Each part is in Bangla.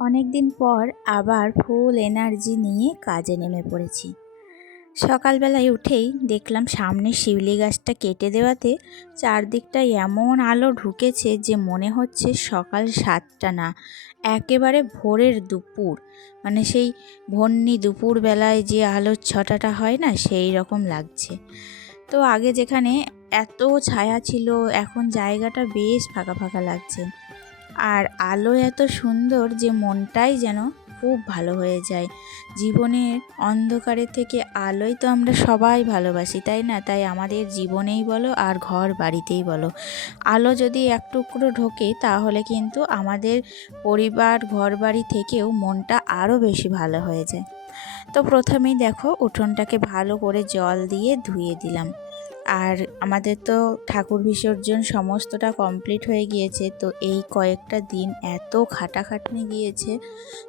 অনেক দিন পর আবার ফুল এনার্জি নিয়ে কাজে নেমে পড়েছি। সকালবেলায় উঠেই দেখলাম সামনে শিউলি গাছটা কেটে দেওয়াতে চারদিকটা এমন আলো ঢুকেছে যে মনে হচ্ছে সকাল সাতটা না, একেবারে ভোরের দুপুর। মানে সেই ভন্নি দুপুরবেলায় যে আলোর ছটাটা হয় না, সেই রকম লাগছে। তো আগে যেখানে এত ছায়া ছিল, এখন জায়গাটা বেশ ফাঁকা ফাঁকা লাগছে। আর আলো এত সুন্দর যে মনটাই যেন খুব ভালো হয়ে যায়। জীবনের অন্ধকারের থেকে আলোই তো আমরা সবাই ভালোবাসি, তাই না? তাই আমাদের জীবনেই বলো আর ঘর বাড়িতেই বলো। আলো যদি এক টুকরো ঢোকে তাহলে কিন্তু আমাদের পরিবার ঘর বাড়ি থেকেও মনটা আরও বেশি ভালো হয়ে যায়। তো প্রথমেই দেখো, উঠোনটাকে ভালো করে জল দিয়ে ধুয়ে দিলাম। আর আমাদের তো ঠাকুর বিসর্জন সমস্তটা কমপ্লিট হয়ে গিয়েছে, তো এই কয়েকটা দিন এত খাটাখাটনি গিয়েছে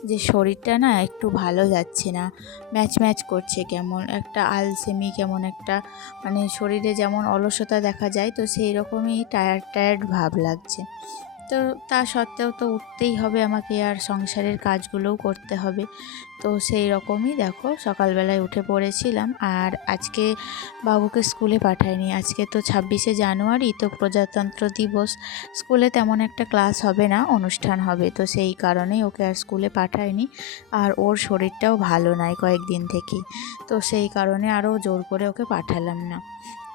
যে শরীরটা না একটু ভালো যাচ্ছে না। ম্যাচ ম্যাচ করছে কেমন, একটা আলসেমি, কেমন একটা মানে শরীরে যেমন অলসতা দেখা যায়, তো সেই রকমই টায়ার্ড টায়ার্ড ভাব লাগছে। তো তা সত্ত্বেও তো উঠতেই হবে আমাকে আর সংসারের কাজগুলোও করতে হবে। তো সেই রকমই দেখো, সকালবেলায় উঠে পড়েছিলাম। আর আজকে বাবুকে স্কুলে পাঠায়নি আজকে তো ছাব্বিশে জানুয়ারি, তো প্রজাতন্ত্র দিবস। স্কুলে তেমন একটা ক্লাস হবে না, অনুষ্ঠান হবে। তো সেই কারণেই ওকে আর স্কুলে পাঠায়নি আর ওর শরীরটাও ভালো নয় কয়েকদিন থেকেই। তো সেই কারণে আরও জোর করে ওকে পাঠালাম না।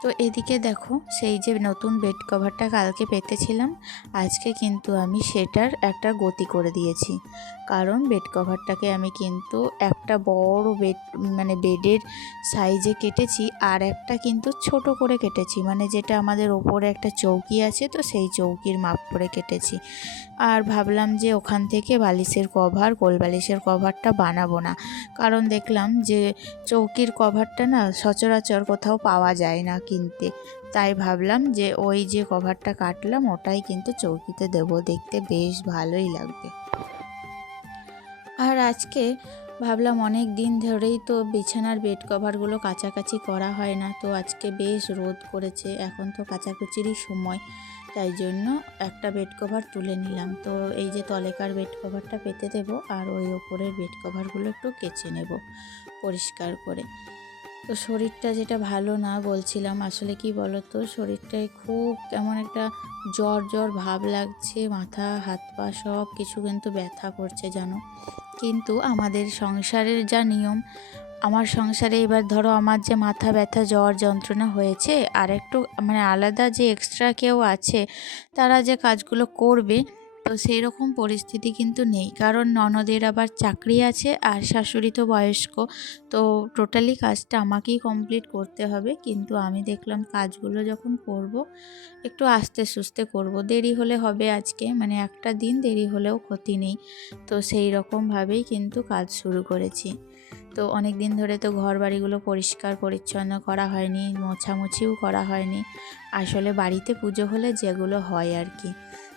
তো এদিকে দেখো, সেই যে নতুন বেড কভারটা কালকে পেতেছিলাম, আজকে কিন্তু আমি সেটার একটা গতি করে দিয়েছি। কারণ বেড কভারটাকে আমি কিন্তু একটা বড় বেড মানে বেডের সাইজে কেটেছি, আর একটা কিন্তু ছোট করে কেটেছি। মানে যেটা আমাদের ওপরে একটা চৌকি আছে, তো সেই চৌকির মাপ করে কেটেছি। আর ভাবলাম যে ওখান থেকে বালিশের কভার গোল বালিশের কভারটা বানাবো না। কারণ দেখলাম যে চৌকির কভারটা না সচরাচর কোথাও পাওয়া যায় না। কিনতে। তাই ভাবলাম যে ওই যে কভারটা কাটলাম, ওটাই কিন্তু চৌকিতে দেবো। দেখতে বেশ ভালোই লাগবে। আর আজকে ভাবলাম অনেক দিন ধরেই তো বিছানার বেড কভারগুলো কাছাকাছি করা হয় না, তো আজকে বেশ রোদ করেছে। এখন তো কাচাকুচিরই সময়, তাই জন্য একটা বেড কভার তুলে নিলাম। তো এই যে তলেকার বেড কভারটা পেতে দেবো আর ওই ওপরের বেড কভারগুলো একটু কেচে নেব পরিষ্কার করে। তো শরীরটা যেটা ভালো না বলছিলাম, আসলে কি বলতো? শরীরটায় খুব কেমন একটা জ্বর জ্বর ভাব লাগছে, মাথা, হাত পা সব কিছু কিন্তু ব্যথা করছে, জানো? কিন্তু আমাদের সংসারের যা নিয়ম, আমার সংসারে এবার ধরো আমার যে মাথা ব্যথা, জ্বর যন্ত্রণা হয়েছে আর একটু মানে আলাদা যে এক্সট্রা কেউ আছে, তারা যে কাজগুলো করবে তো সেই রকম পরিস্থিতি কিন্তু নেই। কারণ ননদের আবার চাকরি আছে আর শাশুড়ি তো বয়স্ক। তো টোটালি কাজটা আমাকেই কমপ্লিট করতে হবে। কিন্তু আমি দেখলাম কাজগুলো যখন করব, একটু আস্তে সুস্তে করব। দেরি হলে হবে আজকে মানে একটা দিন দেরি হলেও ক্ষতি নেই। তো সেই রকমভাবেই কিন্তু কাজ শুরু করেছি। তো অনেক দিন ধরে তো ঘর বাড়িগুলো পরিষ্কার পরিচ্ছন্ন করা হয়নি, মোছামুছিও করা হয়নি। আসলে বাড়িতে পুজো হলে যেগুলো হয় আর কি।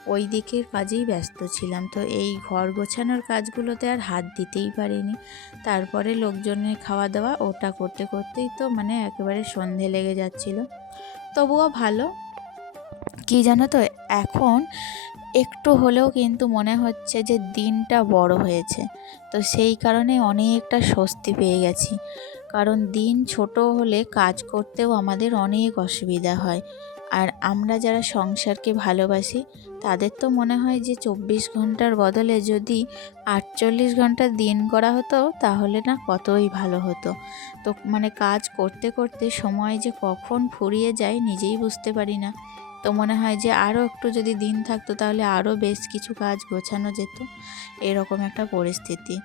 ওই দিকের কাজেই ব্যস্ত ছিলাম, তো এই ঘর গোছানোর কাজগুলোতে আর হাত দিতেই পারিনি। তারপরে লোকজনের খাওয়া দাওয়া ওটা করতে করতেই তো মানে একেবারে সন্ধে লেগে যাচ্ছিল। তবুও ভালো। কি জানো তো, এখন একটু হলেও কিন্তু মনে হচ্ছে যে দিনটা বড় হয়েছে, তো সেই কারণে অনেকটা স্বস্তি পেয়ে গেছি। কারণ দিন ছোট হলে কাজ করতেও আমাদের অনেক অসুবিধা হয়। আর আমরা যারা সংসারকে ভালোবাসি, তাদের তো মনে হয় যে চব্বিশ ঘণ্টার বদলে যদি আটচল্লিশ ঘণ্টার দিন করা হতো, তাহলে না কতই ভালো হতো। তো মানে কাজ করতে করতে সময় যে কখন ফুরিয়ে যায় নিজেই বুঝতে পারি না। তো মনে হয় যে আরও একটু যদি দিন থাকতো, তাহলে আরও বেশ কিছু কাজ গোছানো যেত। এরকম একটা পরিস্থিতি।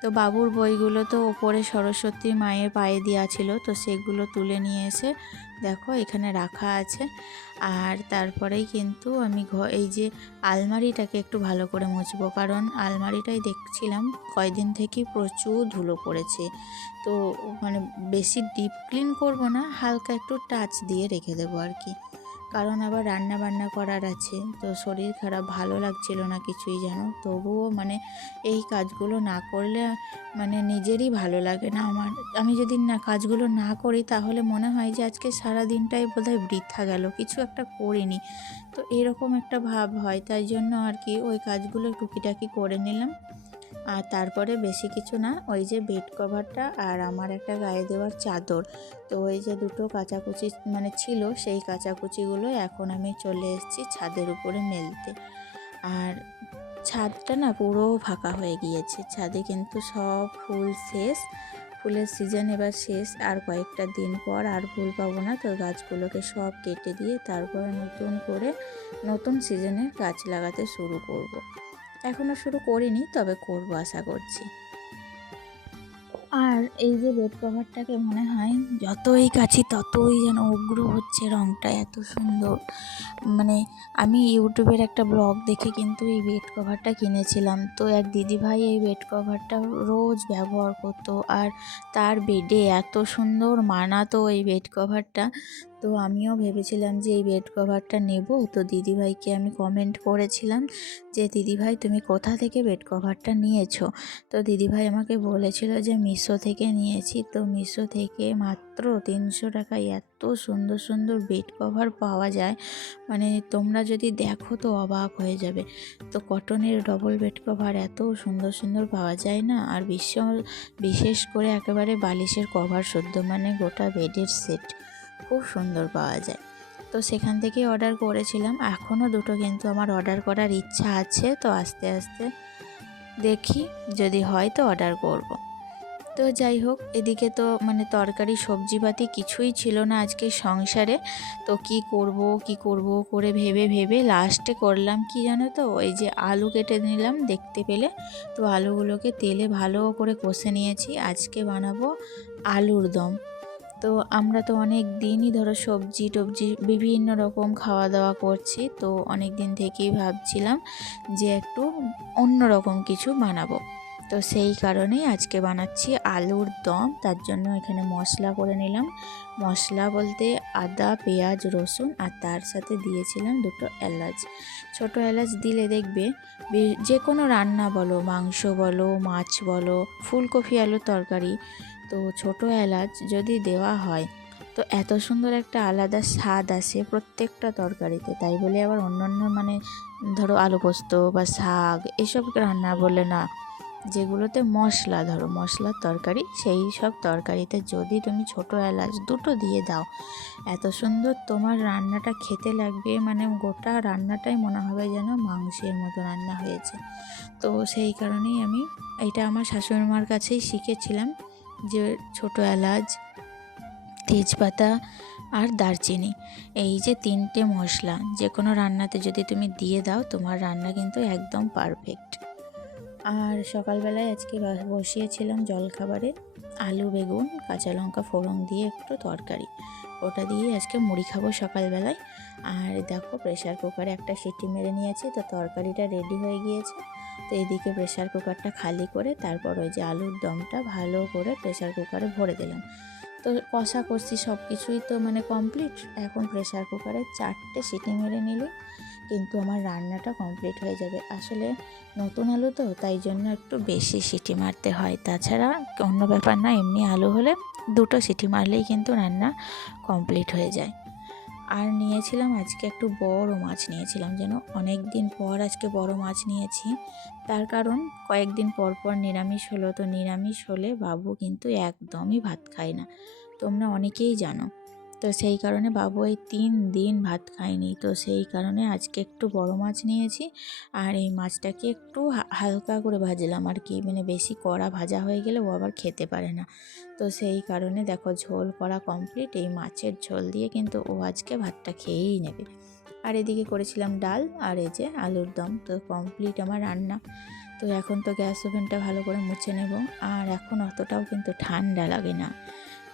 তো বাবুর বইগুলো তো ওপরে সরস্বতী মায়ের পায়ে দেওয়া ছিল, তো সেগুলো তুলে নিয়ে এসে দেখো এখানে রাখা আছে। আর তারপরেই কিন্তু আমি এই যে আলমারিটাকে একটু ভালো করে মুছবো, কারণ আলমারিটাই দেখছিলাম কয়দিন থেকেই প্রচুর ধুলো পড়েছে। তো মানে বেশি ডিপ ক্লিন করব না, হালকা একটু টাচ দিয়ে রেখে দেবো আর কি। কারণ আবার রান্না বান্না করার আছে। তো শরীর খারাপ, ভালো লাগছিল না কিছুই যেন। তবুও মানে এই কাজগুলো না করলে মানে নিজেরই ভালো লাগে না আমার। আমি যদি না কাজগুলো না করি তাহলে মনে হয় যে আজকে সারা দিনটাই বোধহয় বৃথা গেল। কিছু একটা করিনি। তো এরকম একটা ভাব হয়। তাই জন্য আর কি ওই কাজগুলো টুকিটাকি করে নিলাম। আর তারপরে বেশি কিছু না, ওই যে বেড কভারটা আর আমার একটা গায়ে দেওয়ার চাদর। তো ওই যে দুটো কাচাকুচি মানে ছিল, সেই কাচাকুচিগুলো এখন আমি চলে এসেছি ছাদের উপরে মেলতে। আর ছাদটা না পুরো ফাঁকা হয়ে গিয়েছে। ছাদে কিন্তু সব ফুল শেষ, ফুলের সিজন এবার শেষ। আর কয়েকটা দিন পর আর ফুল পাবো না, তো গাছগুলোকে সব কেটে দিয়ে তারপরে নতুন করে নতুন সিজনে গাছ লাগাতে শুরু করব। এখনও শুরু করিনি, তবে করব আশা করছি। আর এই যে বেড কভারটাকে মনে হয় যতই কাছি ততই যেন উগ্র হচ্ছে রঙটা এত সুন্দর। মানে আমি ইউটিউবের একটা ব্লগ দেখে কিন্তু এই বেড কভারটা কিনেছিলাম। তো এক দিদিভাই এই বেড কভারটা রোজ ব্যবহার করতো আর তার বেডে এত সুন্দর মানাতো এই বেড কভারটা তো আমিও ভেবেছিলাম যে এই বেড কভারটা নেব। তো দিদিভাইকে আমি কমেন্ট করেছিলাম যে, দিদিভাই, তুমি কোথা থেকে বেড কভারটা নিয়েছো? তো দিদিভাই আমাকে বলেছিল যে, মিশো থেকে নিয়েছি। তো মিশো থেকে মাত্র তিনশো টাকায় এত সুন্দর সুন্দর বেড কভার পাওয়া যায়। মানে তোমরা যদি দেখো তো অবাক হয়ে যাবে। তো কটনের ডবল বেড কভার এত সুন্দর সুন্দর পাওয়া যায় না? আর বিশ্ব বিশেষ করে একেবারে বালিশের কভার শুদ্ধ মানে গোটা বেডের সেট খুব সুন্দর পাওয়া যায়। তো সেখান থেকেই অর্ডার করেছিলাম। এখনও দুটো কিন্তু আমার অর্ডার করার ইচ্ছা আছে। তো আস্তে আস্তে দেখি যদি হয় তো অর্ডার করব। তো যাই হোক, এদিকে তো মানে তরকারি, সবজিপাতি কিছুই ছিল না আজকে সংসারে। তো কি করব কি করব করে ভেবে ভেবে লাস্টে করলাম কি জানো তো? ওই যে আলু কেটে নিলাম দেখতে পেলে। তো আলুগুলোকে তেলে ভালো করে কষে নিয়েছি। আজকে বানাবো আলুর দম। তো আমরা তো অনেক দিনই ধরো সবজি টবজি বিভিন্ন রকম খাওয়া দাওয়া করছি, তো অনেক দিন থেকেই ভাবছিলাম যে একটু অন্য রকম কিছু বানাবো। তো সেই কারণেই আজকে বানাচ্ছি আলুর দম, তার জন্য এখানে মশলা করে নিলাম। মশলা বলতে আদা, পেঁয়াজ, রসুন আর তার সাথে দিয়েছিলাম দুটো এলাচ। ছোট এলাচ দিলে দেখবে যে কোনো রান্না বলো, মাংস বলো, মাছ বলো, ফুলকপি আলুর তরকারি তো ছোট এলাচ যদি দেওয়া হয়, তো এত সুন্দর একটা আলাদা স্বাদ আসে প্রত্যেকটা তরকারিতে। তাই বলে আবার অন্যান্য মানে ধরো আলু পোস্ত বা শাক এসব রান্না বলে না। যেগুলোতে মশলা, ধরো মশলার তরকারি, সেই সব তরকারিতে যদি তুমি ছোট এলাচ দুটো দিয়ে দাও, এত সুন্দর তোমার রান্নাটা খেতে লাগবে। মানে গোটা রান্নাটাই মনে হবে যেন মাংসের মতো রান্না হয়েছে। তো সেই কারণেই আমি এটা আমার শাশুড়ি মার কাছেই শিখেছিলাম। যে ছোটো এলাচ, তেজপাতা আর দারচিনি। এই যে তিনটে মশলা যে কোনো রান্নাতে যদি তুমি দিয়ে দাও, তোমার রান্না কিন্তু একদম পারফেক্ট। আর সকালবেলায় আজকে বসিয়েছিলাম জলখাবারে আলু, বেগুন, কাঁচা লঙ্কা, ফোড়ন দিয়ে একটু তরকারি। ওটা দিয়ে আজকে মুড়ি খাব সকালবেলায়। আর দেখো প্রেশার কুকারে একটা সিটি মেরে নিয়েছি, তো তরকারিটা রেডি হয়ে গিয়েছে। তো এদিকে প্রেশার কুকারটা খালি করে তারপর ওই যে আলুর দমটা ভালো করে প্রেশার কুকারে ভরে দিলাম। তো কষা করছি সব কিছুই তো মানে কমপ্লিট এখন প্রেশার কুকারে চারটে সিটি মেরে নিলে কিন্তু আমার রান্নাটা কমপ্লিট হয়ে যাবে। আসলে নতুন আলু তো, তাই জন্য একটু বেশি সিটি মারতে হয়। তাছাড়া অন্য ব্যাপার না, এমনি আলু হলে দুটো সিটি মারলেই কিন্তু রান্না কমপ্লিট হয়ে যায়। আর নিয়েছিলাম আজকে একটু বড় মাছ নিয়েছিলাম যেন অনেক দিন পর আজকে বড় মাছ নিয়েছি। তার কারণ কয়েকদিন পর পর নিরামিষ হলো, তো নিরামিষ হলে বাবু কিন্তু একদমই ভাত খায় না। তোমরা অনেকেই জানো। তো সেই কারণে বাবু এই তিন দিন ভাত খায়নি তো সেই কারণে আজকে একটু বড় মাছ নিয়েছি আর এই মাছটাকে একটু হালকা করে ভাজলাম আর কি। মানে বেশি কড়া ভাজা হয়ে গেলে ও আবার খেতে পারে না। তো সেই কারণে দেখো ঝোল করা কমপ্লিট। এই মাছের ঝোল দিয়ে কিন্তু ও আজকে ভাতটা খেয়েই নেবে। আর এদিকে করেছিলাম ডাল আর এই যে আলুর দম। তো কমপ্লিট আমার রান্না। তো এখন তো গ্যাস ওভেনটা ভালো করে মুছে নেব। আর এখন অতটাও কিন্তু ঠান্ডা লাগে না।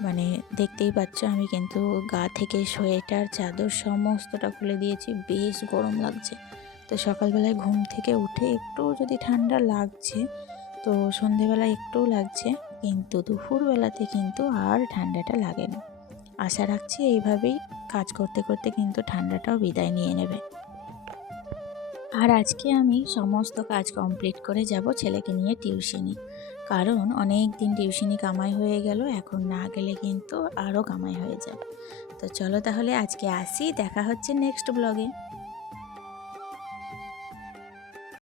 মানে দেখতেই পাচ্ছ, আমি কিন্তু গা থেকে সোয়েটার, চাদর সমস্তটা খুলে দিয়েছি, বেশ গরম লাগছে। তো সকালবেলায় ঘুম থেকে উঠে একটু যদি ঠান্ডা লাগছে, তো সন্ধেবেলা একটুও লাগছে, কিন্তু দুপুরবেলাতে কিন্তু আর ঠান্ডাটা লাগে না। আশা রাখছি এইভাবেই কাজ করতে করতে কিন্তু ঠান্ডাটাও বিদায় নিয়ে নেবে। আর আজকে আমি সমস্ত কাজ কমপ্লিট করে যাব ছেলেকে নিয়ে টিউশনি। কারণ অনেক দিন টিউশনি কামাই হয়ে গেল, এখন না গেলে কিন্তু আরও কামাই হয়ে যাবে। তো চলো তাহলে আজকে আসি, দেখা হচ্ছে নেক্সট ব্লগে